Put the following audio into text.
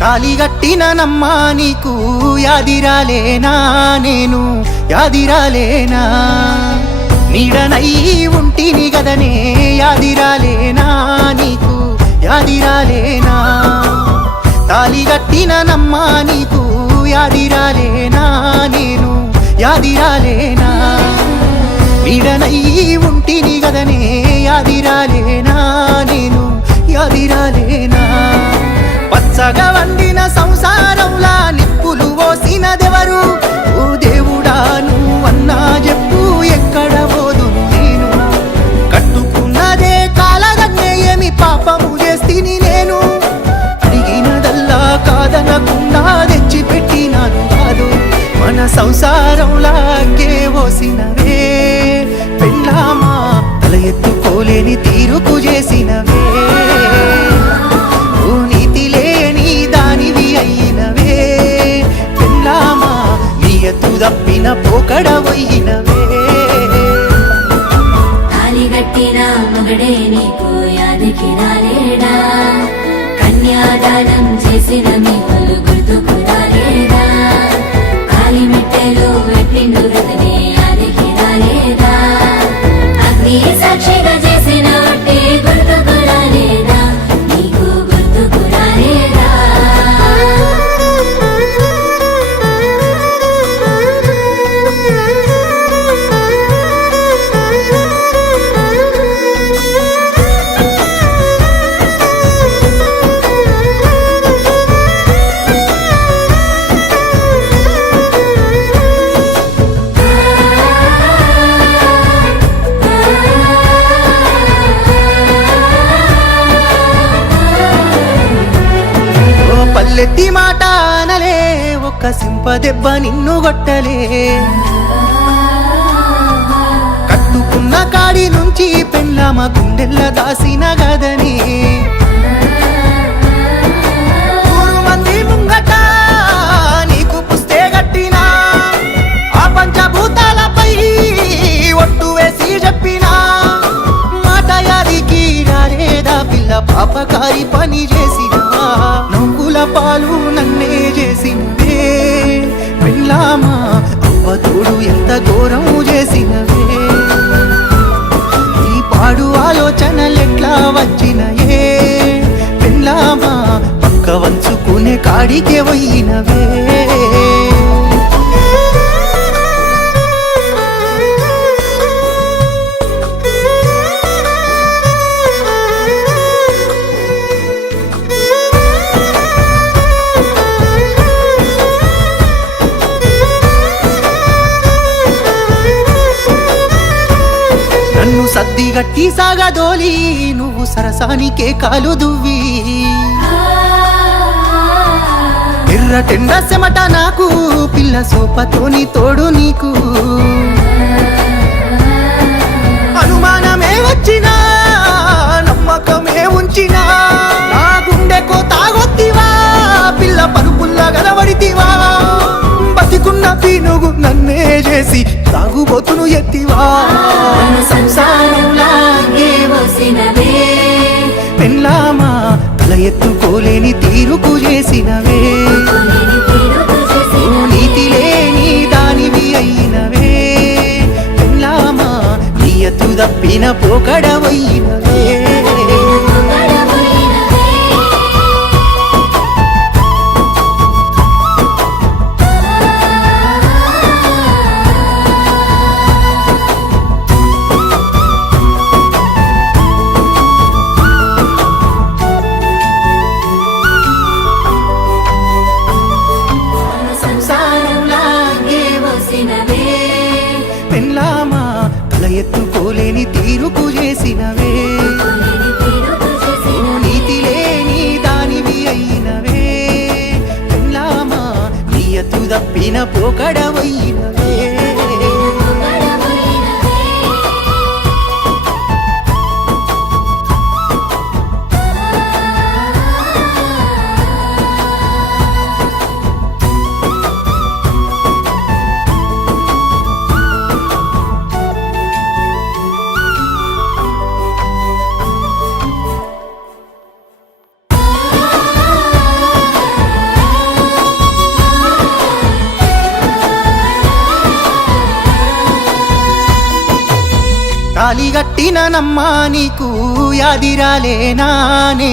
తాలిగట్టిన నమ్మా నీకు యాదిరాలేనా, నేను యాదిరాలేనా, నీడనై ఉంటిని గదనే యాదిరాలేనా, నీకు యాదిరాలేనా. తాలిగట్టిన నమ్మా నీకు యాదిరాలేనా, నేను యాదిరాలేనా, నీడనై ఉంటిని గదనే యాదిరాలేనా, నేను యాదిరాలేనా. పచ్చగా వండిన సంసారంలా నిప్పులు పోసినదెవరు? ఓ దేవుడా నువ్వన్నా చెప్పు, ఎక్కడ పోదు నేను? కట్టుకున్నదే కాలగన్నే ఏమి పాపము చేస్తిని నేను? అడిగినదల్లా కాదనకుండా తెచ్చి పెట్టినాను కాదు, మన సంసారంలాగే పోసినవే పెళ్ళామా, తల ఎత్తుకోలేని తీరుకు చేసినవే. తప్పిన పోకడవయ్యినవే. తాలిగట్టిన మగడే నీకు యాదికి రాలేడా, కన్యాదానం చేసిన మీకులు గుర్తుకు రాలేదా, కాలిమిట్టెలు వెట్టిండు రతనే యాదికి రాలేదా, అగ్ని సాక్షిగా చేసిన ఒట్టే గుర్తుకు రాలేదా, నీకు గుర్తుకు రాలేదా. పల్లెత్తి మాట అనలే, ఒక్క సింపదెబ్బ నిన్ను గొట్టలే. కట్టుకున్న కాడి నుంచి పెళ్ళామ గుండెల్ల దాసిన గదని, 100 మంది ముంగట నీకు పుస్తే గట్టినా, ఆ పంచభూతాలపై ఒట్టు వేసి చెప్పినా, మాట యాదికి రాలేదా పిల్ల, పాపకారి పని చేసినా, నవ్వుల పాలు నన్నే చేసినవే పెళ్ళామా, అవ్వ తోడు ఎంత ఘోరం చేసినవే. ఈ పాడు ఆలోచనలెట్లా వచ్చినయే పెళ్ళామా, పక్క వంచుకునే కాడికే పోయినవే. నన్ను సద్దిగట్టి సాగదోలి నువ్వు సరసానికే కాలు దువ్వి, ఎర్రటెండ సెమట నాకు పిల్ల సోపతోని తోడు నీకు. అనుమానమే వచ్చినా నమ్మకమే ఉంచినా, నా గుండెకో తాగొత్తివా పిల్ల, పరుపుల్ల గలవడితివా. బతికున్న పీనుగు నన్నే చేసి తాగుబోతును ఎత్తివా, సంసారంలాగే వసినవే పెళ్ళామా, తల ఎత్తుకోలేని తీరుకు చేసినవే. నీతి లేని దానివి అయినవే పెళ్ళామా, నియతు తప్పిన పోకడవయ్యినవే. పెళ్ళామా, తల ఎత్తుకోలేని తీరుకు చేసినవే. నీతి లేని దానివి అయినవే పెళ్ళామా, నియతు తప్పిన పోకడవయ్యినవే. తాలి గట్టిన నమ్మా నీకు యాదిరాలేనానే